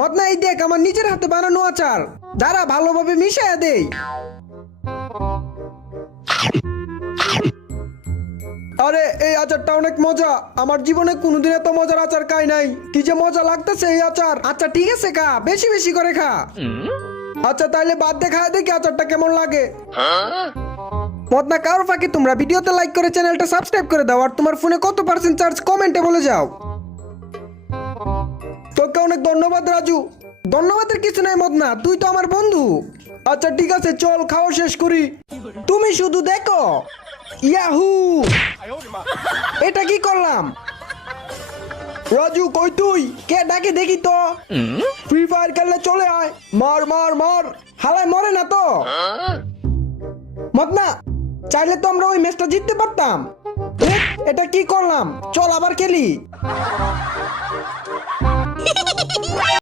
মদনা এই দেখ আমার নিজের হাতে বানানো আচার, দাঁড়া ভালোভাবে মিশাইয়া দেই। আরে এই আচারটা অনেক মজা, আমার জীবনে কোনোদিন এত মজার আচার খাই নাই। কি যে মজা লাগতেছে এই আচার। আচ্ছা ঠিক আছে খা, বেশি বেশি করে খা। আচ্ছা তাইলে বাদ দিয়ে খায় দেখি আচারটা কেমন লাগে। মদনা কারোর ফাঁকে তোমরা ভিডিওতে লাইক করে চ্যানেলটা সাবস্ক্রাইব করে দাও, আর তোমার ফোনে কত পার্সেন্ট চার্জ কমেন্টে বলে যাও। তোকে অনেক ধন্যবাদ রাজু। ধন্যবাদের কিছু নাই মদনা, তুই তো আমার বন্ধু। আচ্ছা ঠিক আছে চল খাওয়া শেষ করি। তুমি শুধু দেখো। ইয়াহু, এটা কি করলাম? রাজু কই তুই? কে ডাকে দেখি তো। ফ্রি ফায়ার খেললে চলে আয়, মার মার মার। হালায় মরে না তো। মদনা চাইলে তো আমরা ওই ম্যাচটা জিততে পারতাম। এটা কি করলাম? চল আবার খেলি।